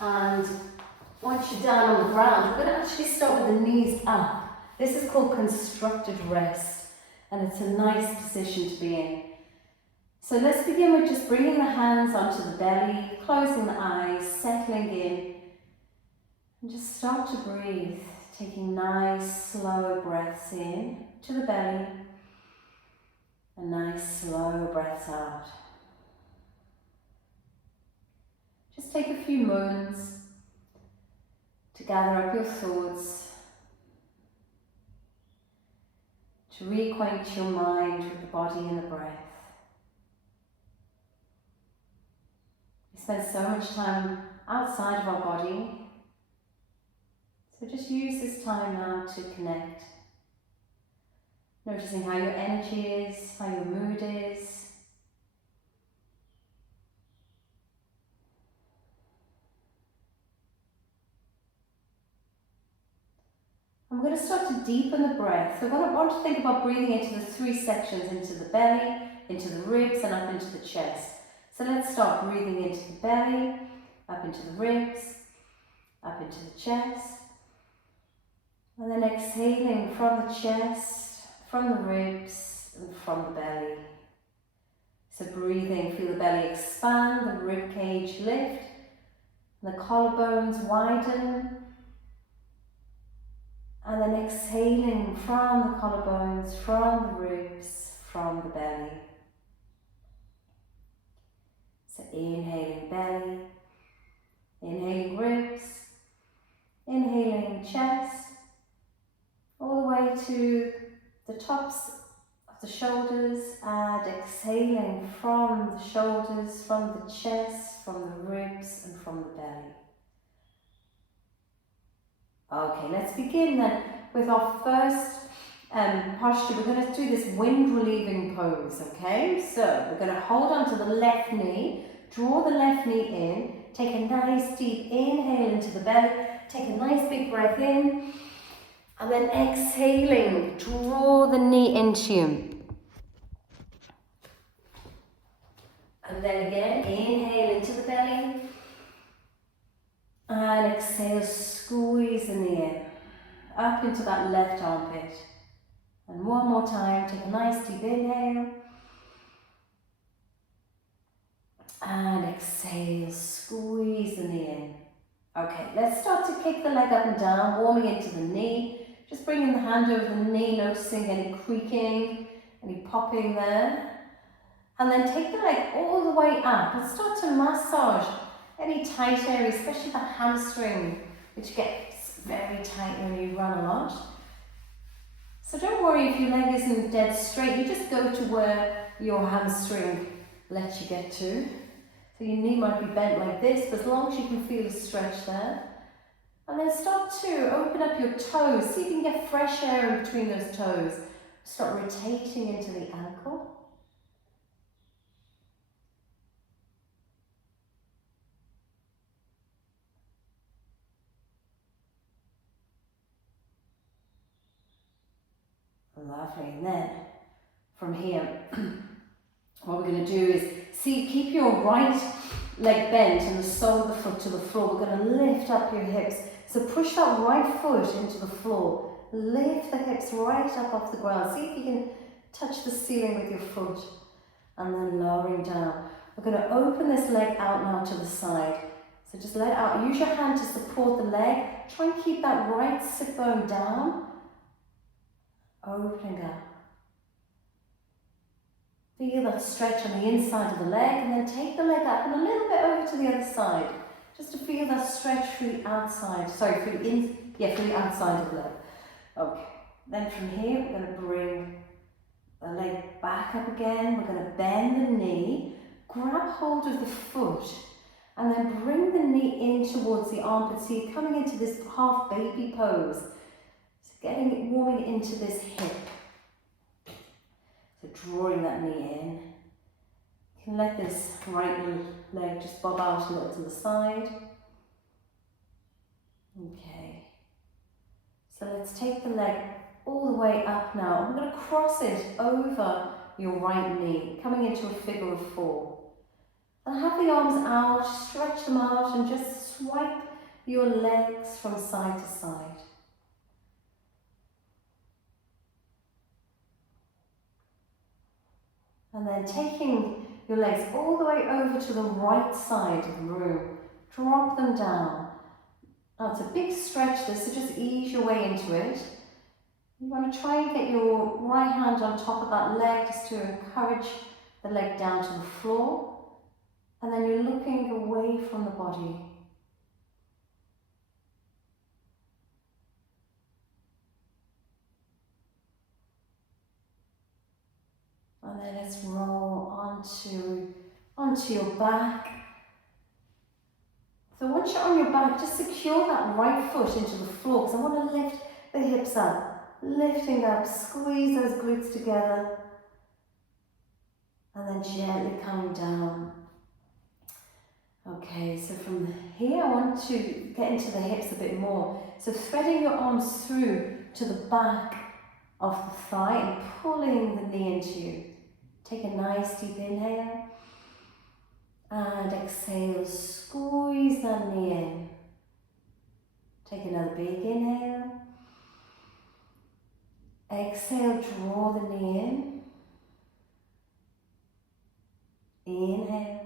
And once you're down on the ground, we're going to actually start with the knees up. This is called constructed rest, and it's a nice position to be in. So let's begin with just bringing the hands onto the belly, closing the eyes, settling in, and just start to breathe, taking nice slow breaths in to the belly, and nice slow breaths out. Just take a few moments to gather up your thoughts, to reacquaint your mind with the body and the breath. We spend so much time outside of our body, so just use this time now to connect. Noticing how your energy is, how your mood is. I'm going to start to deepen the breath. So I want to think about breathing into the three sections, into the belly, into the ribs, and up into the chest. So let's start breathing into the belly, up into the ribs, up into the chest, and then exhaling from the chest, from the ribs, and from the belly. So breathing, feel the belly expand, the rib cage lift, and the collarbones widen. And then exhaling from the collarbones, from the ribs, from the belly. So inhaling belly, inhaling ribs, inhaling chest, all the way to the tops of the shoulders, and exhaling from the shoulders, from the chest, from the ribs, and from the belly. Okay, let's begin then with our first posture. We're going to do this wind relieving pose, okay? So we're going to hold on to the left knee, draw the left knee in, take a nice deep inhale into the belly, take a nice big breath in, and then exhaling, draw the knee into you. And then again, inhale into the belly, and exhale, squeeze the knee in, up into that left armpit. And one more time, take a nice deep inhale. And exhale, squeeze the knee in. Okay, let's start to kick the leg up and down, warming into the knee. Just bringing the hand over the knee, noticing any creaking, any popping there. And then take the leg all the way up and start to massage any tight areas, especially the hamstring, which gets very tight when you run a lot. So don't worry if your leg isn't dead straight, you just go to where your hamstring lets you get to. So your knee might be bent like this, but as long as you can feel a stretch there. And then start to open up your toes, see if you can get fresh air in between those toes. Start rotating into the ankle. Lovely, and then from here, what we're going to do is, keep your right leg bent and the sole of the foot to the floor. We're going to lift up your hips. So push that right foot into the floor. Lift the hips right up off the ground. See if you can touch the ceiling with your foot. And then lowering down. We're going to open this leg out now to the side. So just let it out. Use your hand to support the leg. Try and keep that right sit bone down. Opening up. Feel that stretch on the inside of the leg, and then take the leg up and a little bit over to the other side, just to feel that stretch through the outside. Sorry, through the outside of the leg. Okay. Then from here, we're going to bring the leg back up again. We're going to bend the knee, grab hold of the foot, and then bring the knee in towards the armpit. So you're coming into this half baby pose. So warming into this hip. So drawing that knee in. You can let this right leg just bob out a little to the side. Okay. So let's take the leg all the way up now. We're going to cross it over your right knee, coming into a figure of four. And have the arms out, stretch them out, and just swipe your legs from side to side. And then taking your legs all the way over to the right side of the room, drop them down. Now it's a big stretch this, so just ease your way into it. You want to try and get your right hand on top of that leg just to encourage the leg down to the floor. And then you're looking away from the body. And then let's roll onto your back. So once you're on your back, just secure that right foot into the floor, because I want to lift the hips up, lifting up, squeeze those glutes together, and then gently coming down. Okay, so from here I want to get into the hips a bit more. So threading your arms through to the back of the thigh and pulling the knee into you. Take a nice deep inhale. And exhale, squeeze that knee in. Take another big inhale. Exhale, draw the knee in. Inhale.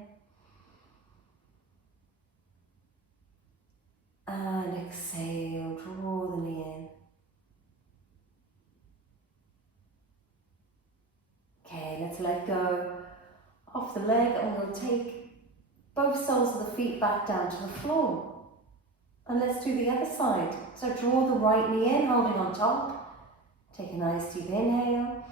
And exhale, draw the knee in. Okay, let's let go of the leg and we'll take both soles of the feet back down to the floor. And let's do the other side. So draw the right knee in, holding on top. Take a nice deep inhale.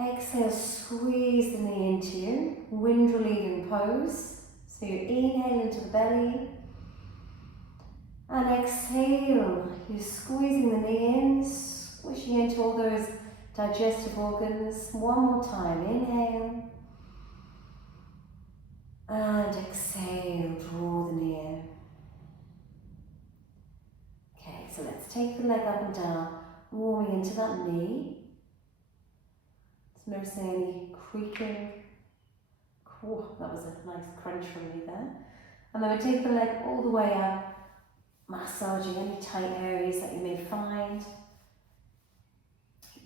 Exhale, squeeze the knee into you. Wind relieving pose. So you inhale into the belly. And exhale, you're squeezing the knee in, squishing into all those digestive organs. One more time, inhale. And exhale, draw the knee in. Okay, so let's take the leg up and down, warming into that knee. Just noticing any creaking. Oh, that was a nice crunch from me there. And then we take the leg all the way up, massaging any tight areas that you may find.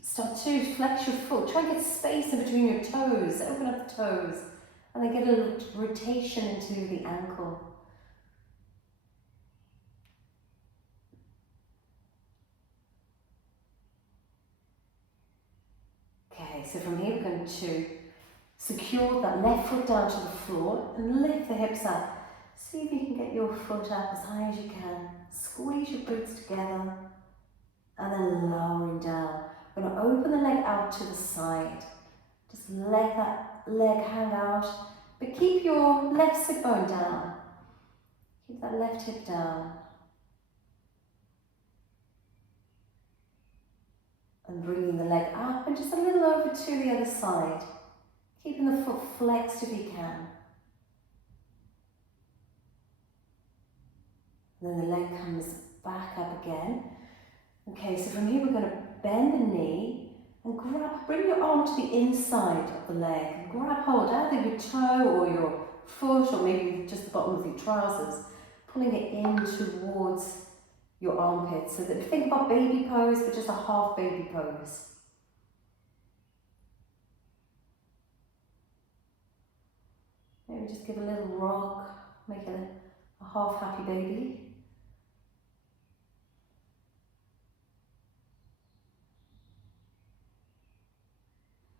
Start to flex your foot. Try and get space in between your toes. Open up the toes. And then get a little rotation into the ankle. Okay, so from here we're going to secure that left foot down to the floor and lift the hips up. See if you can get your foot up as high as you can. Squeeze your glutes together and then lowering down. We're going to open the leg out to the side. Just let that leg hang out, but keep your left sit bone down. Keep that left hip down. And bringing the leg up and just a little over to the other side. Keeping the foot flexed if you can. And then the leg comes back up again. Okay, so from here we're going to bend the knee and bring your arm to the inside of the leg. Grab hold either your toe or your foot or maybe just the bottom of your trousers, pulling it in towards your armpits. So that think about baby pose, but just a half baby pose. Maybe just give a little rock, make it a half happy baby.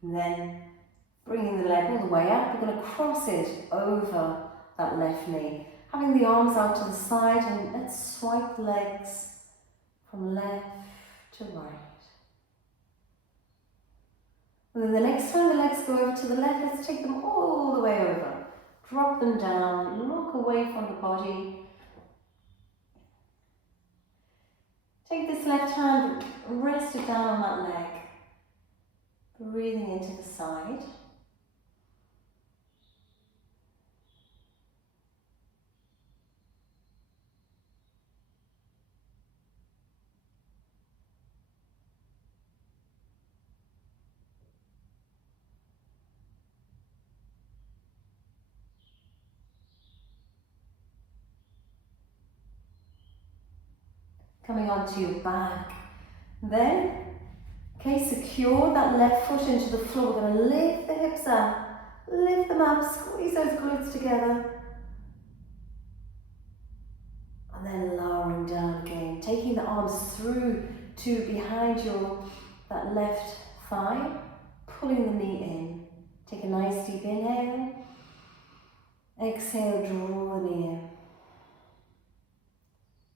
And then bringing the leg all the way up, we're going to cross it over that left knee. Having the arms out to the side, and let's swipe the legs from left to right. And then the next time the legs go over to the left, let's take them all the way over. Drop them down, look away from the body. Take this left hand, rest it down on that leg. Breathing into the side. coming onto your back. Then, okay, secure that left foot into the floor. We're going to lift the hips up, lift them up, squeeze those glutes together. And then lowering down again, taking the arms through to behind that left thigh, pulling the knee in. Take a nice deep inhale. Exhale, draw the knee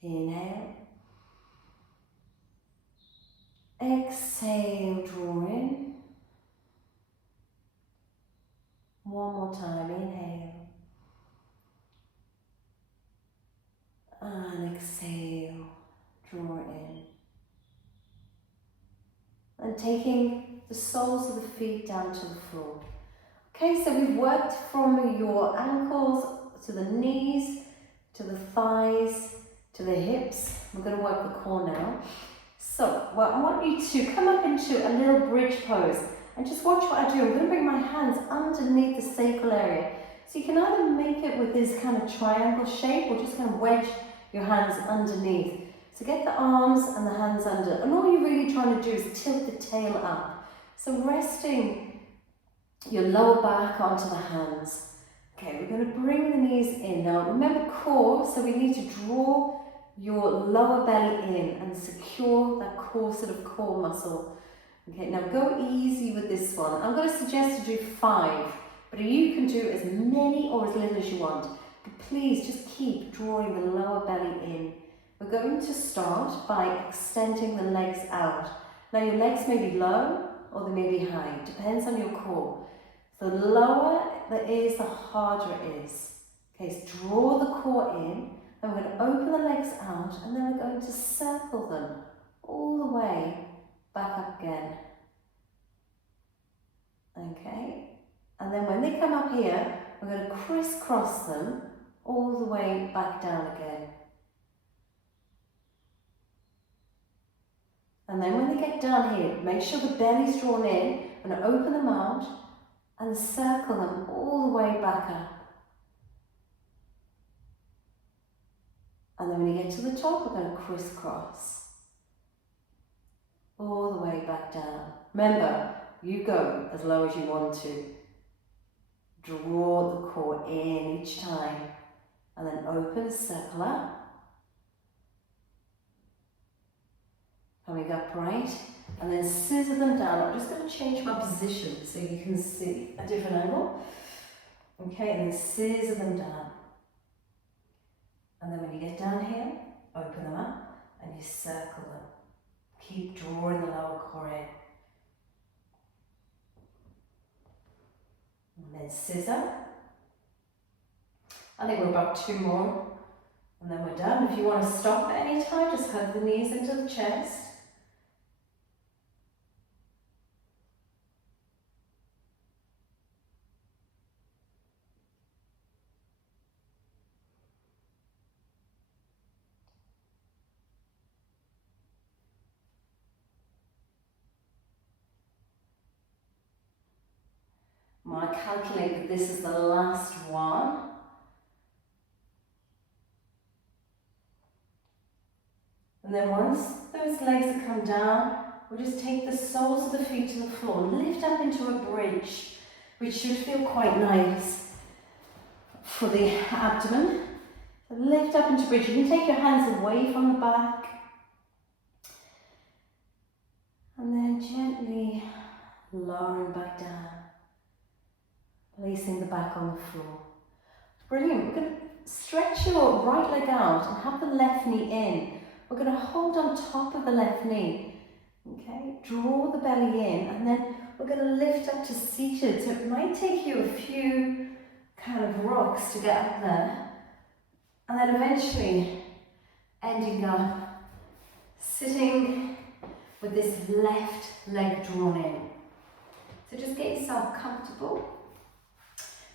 in. Inhale. Exhale, draw in. One more time, inhale. And exhale, draw it in. And taking the soles of the feet down to the floor. Okay, so we've worked from your ankles to the knees, to the thighs, to the hips. We're going to work the core now. So, well, I want you to come up into a little bridge pose and just watch what I do. I'm going to bring my hands underneath the sacral area. So you can either make it with this kind of triangle shape or just kind of wedge your hands underneath. So get the arms and the hands under. And all you're really trying to do is tilt the tail up. So resting your lower back onto the hands. Okay, we're going to bring the knees in. Now remember core, so we need to draw your lower belly in and secure that core, sort of core muscle. Okay, now go easy with this one. I'm going to suggest to do 5, but you can do as many or as little as you want. But please just keep drawing the lower belly in. We're going to start by extending the legs out. Now your legs may be low or they may be high, depends on your core. The lower it is, the harder it is. Okay, so draw the core in, then we're going to open the legs out, and then we're going to circle them all the way back up again. Okay, and then when they come up here, we're going to crisscross them all the way back down again. And then when they get down here, make sure the belly's drawn in, we're going to open them out and circle them all the way back up. And then when you get to the top, we're going to crisscross all the way back down. Remember, you go as low as you want to. Draw the core in each time. And then open, circle up. Coming upright. And then scissor them down. I'm just going to change my position so you can see a different angle. Okay, and then scissor them down. And then when you get down here, open them up and you circle them. Keep drawing the lower core in. And then scissor. I think we're about 2 more. And then we're done. If you want to stop at any time, just hug the knees into the chest. I calculate that this is the last one. And then once those legs have come down, we'll just take the soles of the feet to the floor, lift up into a bridge, which should feel quite nice for the abdomen. So lift up into bridge. You can take your hands away from the back. And then gently lowering back down. Placing the back on the floor. Brilliant. We're going to stretch your right leg out and have the left knee in. We're going to hold on top of the left knee. Okay, draw the belly in, and then we're going to lift up to seated. So it might take you a few kind of rocks to get up there. And then eventually ending up sitting with this left leg drawn in. So just get yourself comfortable.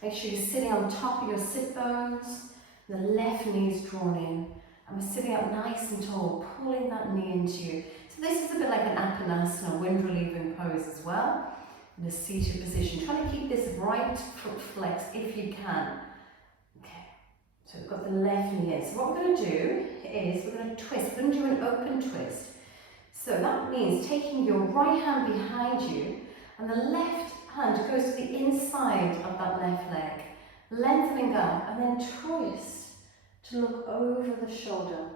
Make sure you're sitting on top of your sit bones, the left knee is drawn in, and we're sitting up nice and tall, pulling that knee into you. So this is a bit like an Apanasana, wind relieving pose as well, in a seated position. Try to keep this right foot flexed if you can. Okay, So we've got the left knee in. So what we're going to do is we're going to twist. We're going to do an open twist. So that means taking your right hand behind you and the left hand goes to the inside of that left leg, lengthening up and then twist to look over the shoulder.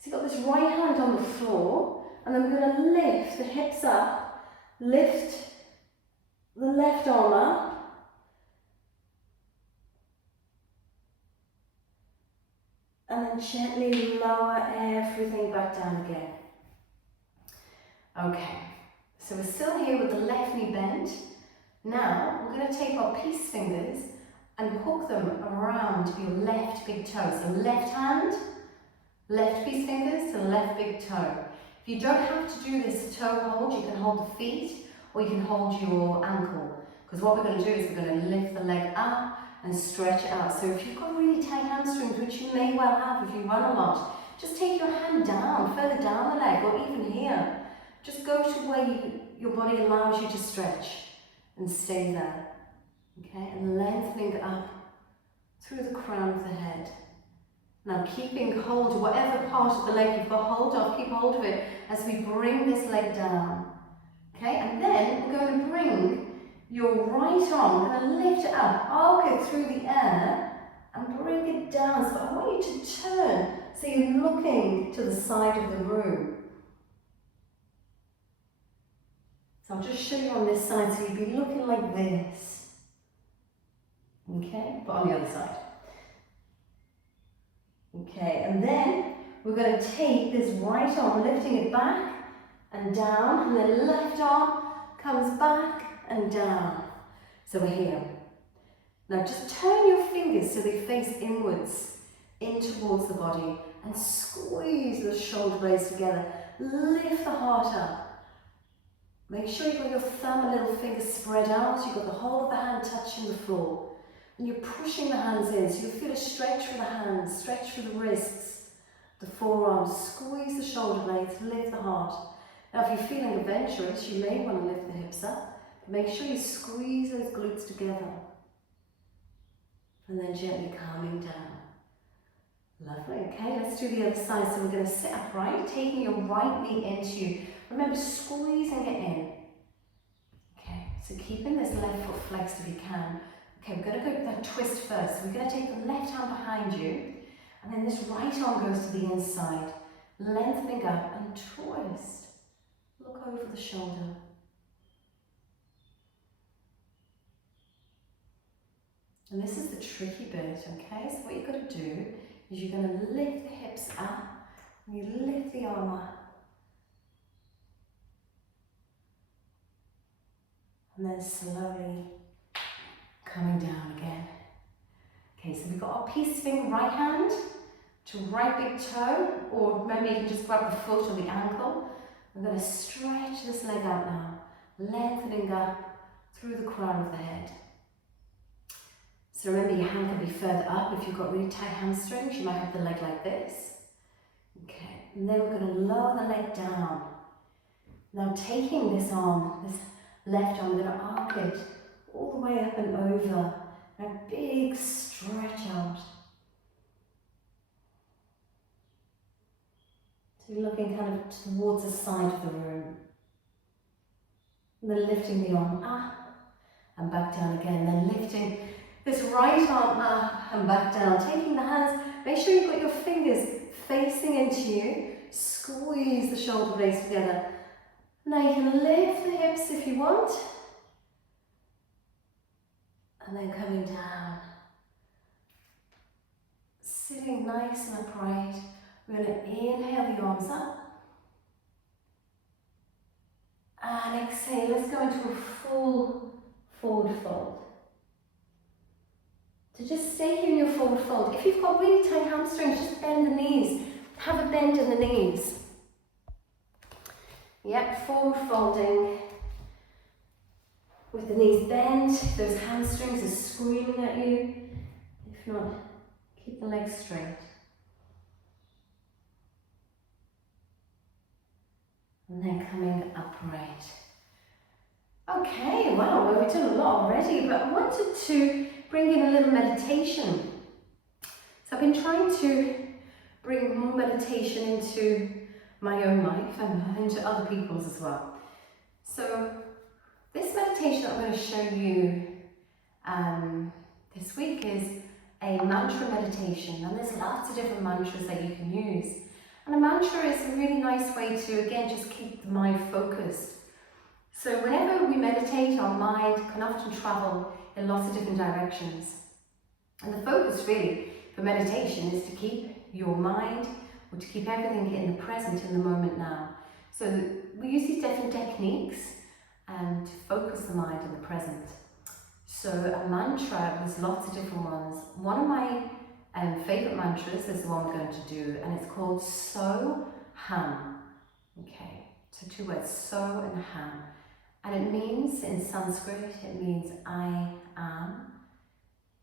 So you've got this right hand on the floor and then we're going to lift the hips up, lift the left arm up, and then gently lower everything back down again. Okay, so we're still here with the left knee bent. Now we're going to take our peace fingers and hook them around your left big toe. So left hand, left peace fingers to left big toe. If you don't have to do this toe hold, you can hold the feet or you can hold your ankle. Because what we're going to do is we're going to lift the leg up and stretch it out. So if you've got really tight hamstrings, which you may well have if you run a lot, just take your hand down, further down the leg, or even here. Just go to where your body allows you to stretch and stay there. Okay, and lengthening up through the crown of the head. Now keeping hold of whatever part of the leg you've got hold of, keep hold of it as we bring this leg down. Okay, and then we're going to bring your right arm, we're going to lift it up, arc it through the air and bring it down. So I want you to turn so you're looking to the side of the room. So I'll just show you on this side, so you'd be looking like this. Okay, but on the other side. Okay, and then we're going to take this right arm, lifting it back and down, and then left arm comes back and down. So we're here. Now just turn your fingers so they face inwards, in towards the body, and squeeze the shoulder blades together. Lift the heart up. Make sure you've got your thumb and little finger spread out. You've got the whole of the hand touching the floor. And you're pushing the hands in, so you feel a stretch for the hands, stretch for the wrists, the forearms, squeeze the shoulder blades, lift the heart. Now if you're feeling adventurous, you may want to lift the hips up, but make sure you squeeze those glutes together. And then gently calming down. Lovely, okay, let's do the other side. So we're going to sit upright, taking your right knee into you. Remember, squeezing it in. Okay, so keeping this left foot flexed if you can. Okay, we're going to go with that twist first. So we're going to take the left hand behind you, and then this right arm goes to the inside, lengthening up and twist. Look over the shoulder. And this is the tricky bit, okay? So what you've got to do is you're going to lift the hips up, and you lift the arm up. And then slowly coming down again. Okay, so we've got our peace finger, right hand to right big toe, or maybe you can just grab the foot or the ankle. We're going to stretch this leg out now, lengthening up through the crown of the head. So remember, your hand can be further up. If you've got really tight hamstrings, you might have the leg like this. Okay, and then we're going to lower the leg down. Now taking this arm, this left arm, we're going to arc it all the way up and over. A big stretch out. So you're looking kind of towards the side of the room. And then lifting the arm up and back down again. Then lifting this right arm up and back down. Taking the hands, make sure you've got your fingers facing into you. Squeeze the shoulder blades together. Now you can lift the hips if you want. And then coming down. Sitting nice and upright. We're going to inhale the arms up. And exhale, let's go into a full forward fold. So just stay here in your forward fold. If you've got really tight hamstrings, just bend the knees. Have a bend in the knees. Yep, forward folding. With the knees bent, those hamstrings are screaming at you. If not, keep the legs straight. And then coming upright. Okay, wow, well, we've done a lot already, but I wanted to bring in a little meditation. So I've been trying to bring more meditation into my own life and into other people's as well. So this meditation that I'm going to show you this week is a mantra meditation, and there's lots of different mantras that you can use. And a mantra is a really nice way to, again, just keep the mind focused. So whenever we meditate, our mind can often travel in lots of different directions. And the focus really for meditation is to keep your mind, or to keep everything in the present, in the moment now. So we use these different techniques to focus the mind in the present. So a mantra, there's lots of different ones. One of my favourite mantras is the one we're going to do, and it's called So Ham. Okay, so 2 words, So and Ham. And it means, in Sanskrit, it means I am,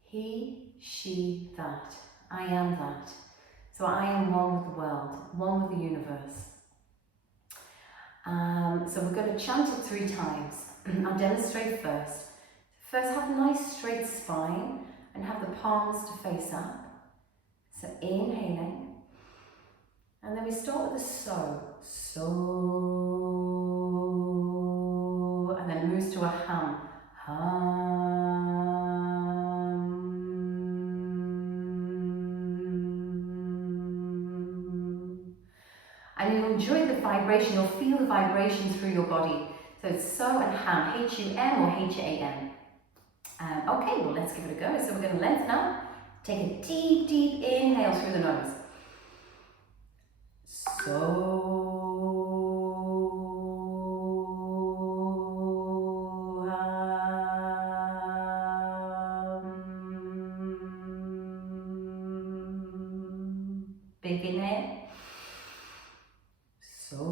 he, she, that. I am that. So I am one with the world, one with the universe. So we're going to chant it 3 times. I'll demonstrate first. First, have a nice straight spine and have the palms to face up. So inhaling. And then we start with the So. So. And then it moves to a Ham. Ham. And you'll enjoy the vibration, you'll feel the vibration through your body. So it's So and Ham, H-U-M or H-A-M. Okay, well, let's give it a go. So we're going to lengthen up. Take a deep, deep inhale through the nose. So. Big inhale. So.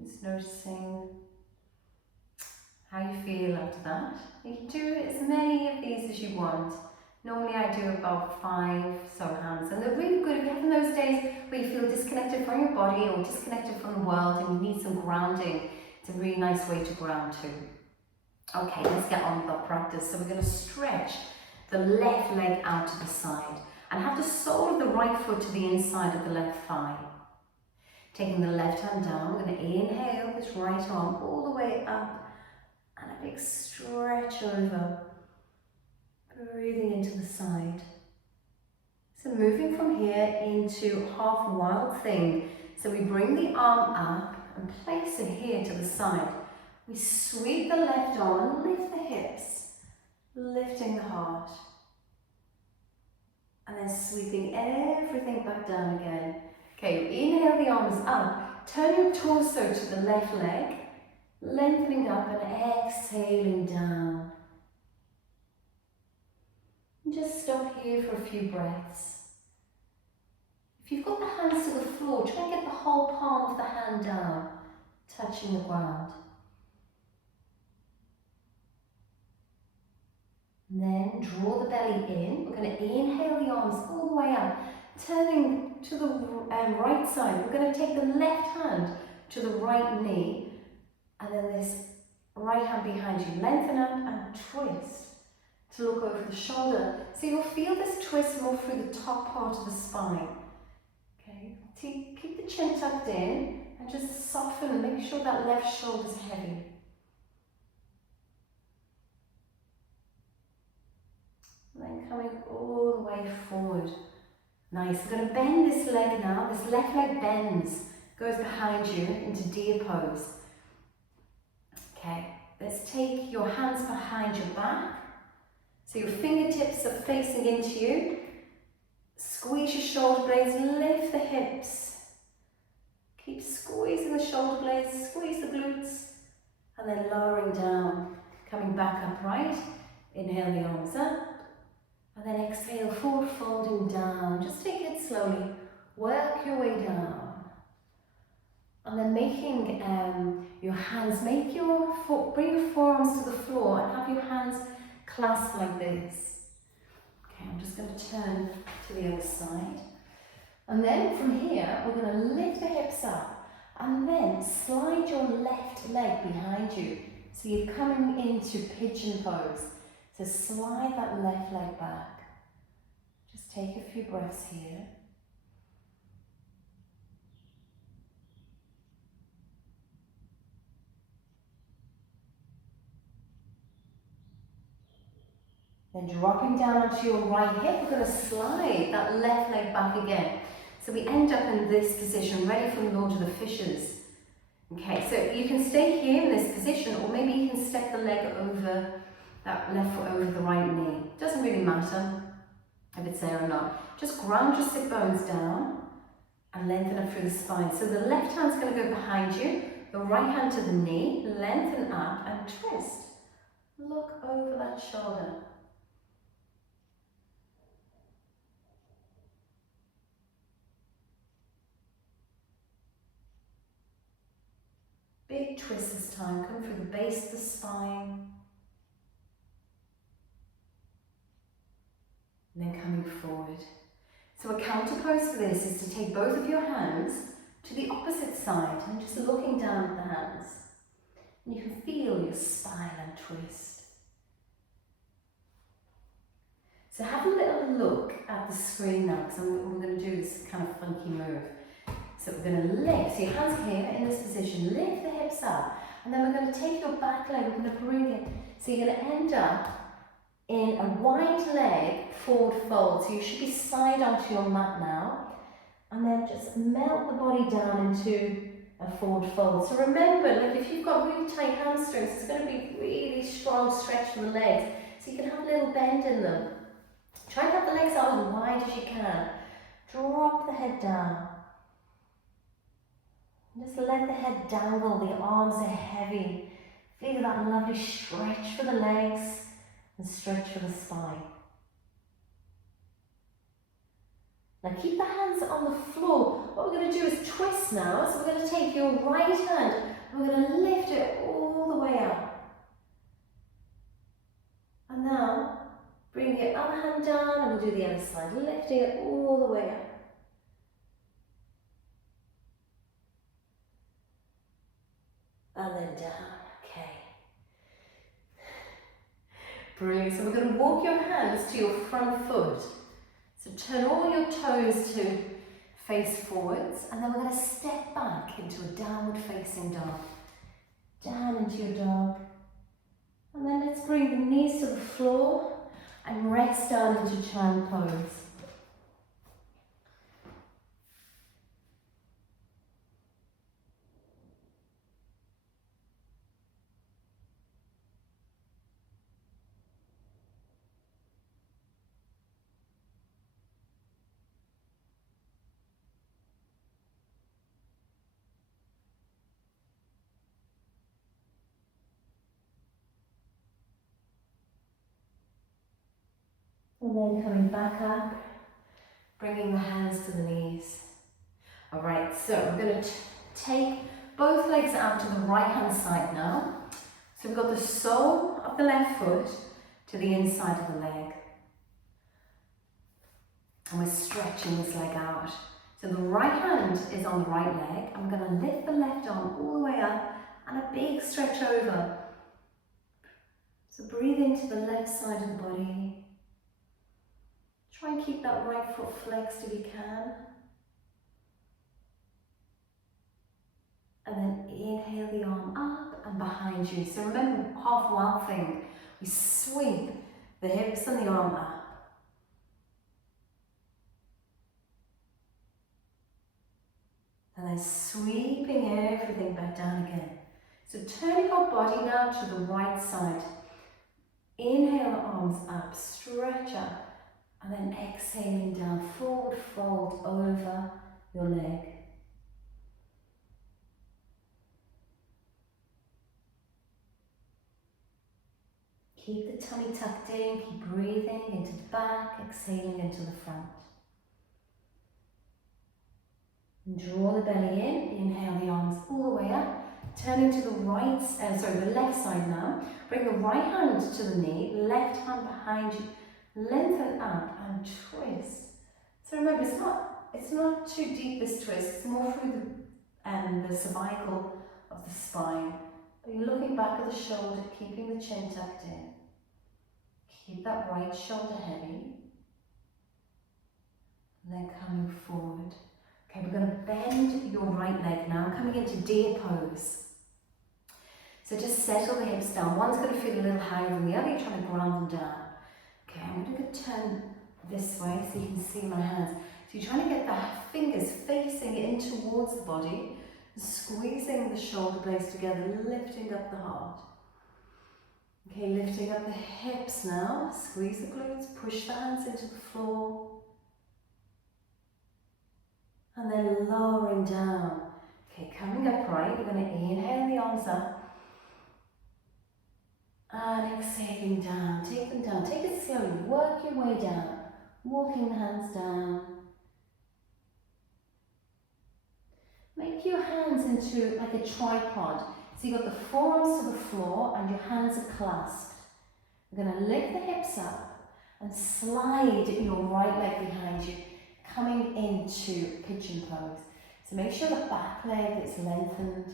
Just noticing how you feel after that. You can do as many of these as you want. Normally I do about 5 So Hams, and they're really good if you're having those days where you feel disconnected from your body or disconnected from the world and you need some grounding. It's a really nice way to ground too. Okay, let's get on with our practice. So we're going to stretch the left leg out to the side and have the sole of the right foot to the inside of the left thigh. Taking the left hand down, we're going to inhale this right arm all the way up and a big stretch over, breathing into the side. So moving from here into half wild thing. So we bring the arm up and place it here to the side. We sweep the left arm, lift the hips, lifting the heart. And then sweeping everything back down again. Okay, inhale the arms up, turn your torso to the left leg, lengthening up and exhaling down. And just stop here for a few breaths. If you've got the hands to the floor, try and get the whole palm of the hand down, touching the ground. And then draw the belly in. We're going to inhale the arms all the way up. Turning to the right side, we're going to take the left hand to the right knee, and then this right hand behind you. Lengthen up and twist to look over the shoulder. So you'll feel this twist more through the top part of the spine. Okay, keep the chin tucked in and just soften and make sure that left shoulder's heavy. And then coming all the way forward. Nice, we're going to bend this leg now. This left leg bends, goes behind you into deer pose. Okay, let's take your hands behind your back. So your fingertips are facing into you. Squeeze your shoulder blades, lift the hips. Keep Keep squeezing the shoulder blades, squeeze the glutes, and then lowering down, coming back upright. Inhale the arms up, and then exhale, forward folding down. Just take it slowly, work your way down. And then making your hands, bring your forearms to the floor and have your hands clasped like this. Okay, I'm just going to turn to the other side. And then from here, we're going to lift the hips up and then slide your left leg behind you. So you're coming into pigeon pose. So slide that left leg back. Just take a few breaths here. Then dropping down onto your right hip, we're going to slide that left leg back again. So we end up in this position, ready for Lord of the Fishes. Okay, so you can stay here in this position, or maybe you can step the leg over, that left foot over the right knee. Doesn't really matter if it's there or not. Just ground your sit bones down and lengthen up through the spine. So the left hand's going to go behind you, the right hand to the knee, lengthen up and twist. Look over that shoulder. Big twist this time, come through the base of the spine. And then coming forward. So a counter pose for this is to take both of your hands to the opposite side and just looking down at the hands. And you can feel your spine and twist. So have a little look at the screen now, because we're going to do this kind of funky move. So we're going to lift, so your hands here in this position, lift the hips up, and then we're going to take your back leg, we're going to bring it, so you're going to end up in a wide leg forward fold. So you should be side onto your mat now, and then just melt the body down into a forward fold. So remember, like if you've got really tight hamstrings, it's going to be really strong stretch for the legs, so you can have a little bend in them. Try and have the legs out as wide as you can. Drop the head down. Just let the head dangle, the arms are heavy. Feel that lovely stretch for the legs and stretch for the spine. Now keep the hands on the floor. What we're going to do is twist now. So we're going to take your right hand and we're going to lift it all the way up. And now bring your other hand down and we'll do the other side, lifting it all the way up. And then down, okay. Brilliant, so we're going to walk your hands to your front foot. So turn all your toes to face forwards, and then we're going to step back into a downward facing dog. Down into your dog. And then let's bring the knees to the floor and rest down into child pose. And then coming back up, bringing the hands to the knees. All right, so we're going to take both legs out to the right hand side now. So we've got the sole of the left foot to the inside of the leg. And we're stretching this leg out. So the right hand is on the right leg. And we're going to lift the left arm all the way up and a big stretch over. So breathe into the left side of the body. Try and keep that right foot flexed if you can. And then inhale the arm up and behind you. So remember, half wild thing. We sweep the hips and the arm up. And then sweeping everything back down again. So turning our body now to the right side. Inhale, arms up, stretch up. And then exhaling down, forward fold over your leg. Keep the tummy tucked in, keep breathing into the back, exhaling into the front. And draw the belly in, inhale the arms all the way up, turning to the the left side now. Bring the right hand to the knee, left hand behind you, lengthen up and twist. So remember, it's not too deep this twist, it's more through the cervical of the spine. But you're looking back at the shoulder, keeping the chin tucked in. Keep that right shoulder heavy. And then coming forward. Okay, we're going to bend your right leg now, coming into deer pose. So just settle the hips down. One's going to feel a little higher than the other, you're trying to ground them down. Okay, I'm going to turn this way so you can see my hands. So you're trying to get the fingers facing in towards the body, squeezing the shoulder blades together, lifting up the heart. Okay, lifting up the hips now, squeeze the glutes, push the hands into the floor. And then lowering down. Okay, coming upright, you're going to inhale the arms up. And exhaling down, take them down. Take it slowly, work your way down. Walking the hands down. Make your hands into like a tripod. So you've got the forearms to the floor and your hands are clasped. You're going to lift the hips up and slide your right leg behind you, coming into pigeon pose. So make sure the back leg is lengthened.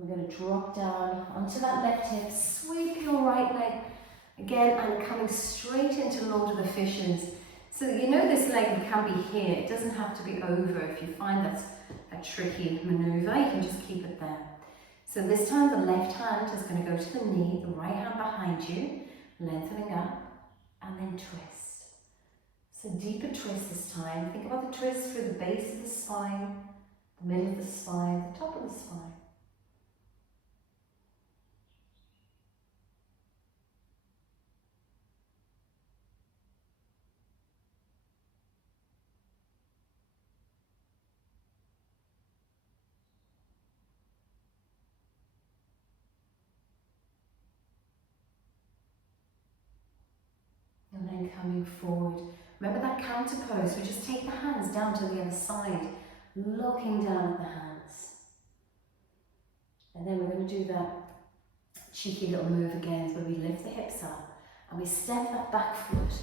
We're going to drop down onto that left hip, sweep your right leg again and coming straight into Lord of the Fishes. So that you know this leg can be here, it doesn't have to be over. If you find that's a tricky maneuver, you can just keep it there. So this time the left hand is going to go to the knee, the right hand behind you, lengthening up and then twist. So deeper twist this time. Think about the twist through the base of the spine, the middle of the spine, the top of the spine. And then coming forward. Remember that counter pose, so just take the hands down to the other side, looking down at the hands. And then we're going to do that cheeky little move again, where we lift the hips up and we step that back foot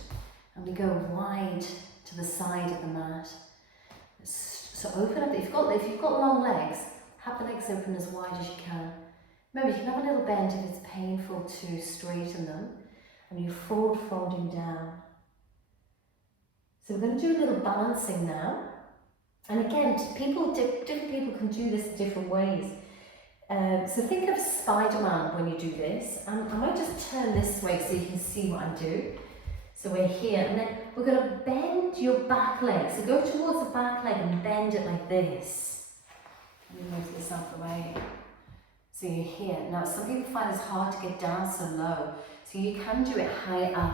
and we go wide to the side of the mat. So open up, if you've got long legs, have the legs open as wide as you can. Remember, you can have a little bend if it's painful to straighten them. And you're forward folding down. So we're going to do a little balancing now. And again, different people can do this in different ways. So think of Spider-Man when you do this. And I might just turn this way so you can see what I do. So we're here, and then we're going to bend your back leg. So go towards the back leg and bend it like this. Let me move this out of the way. So you're here. Now, some people find it's hard to get down so low. So you can do it high up.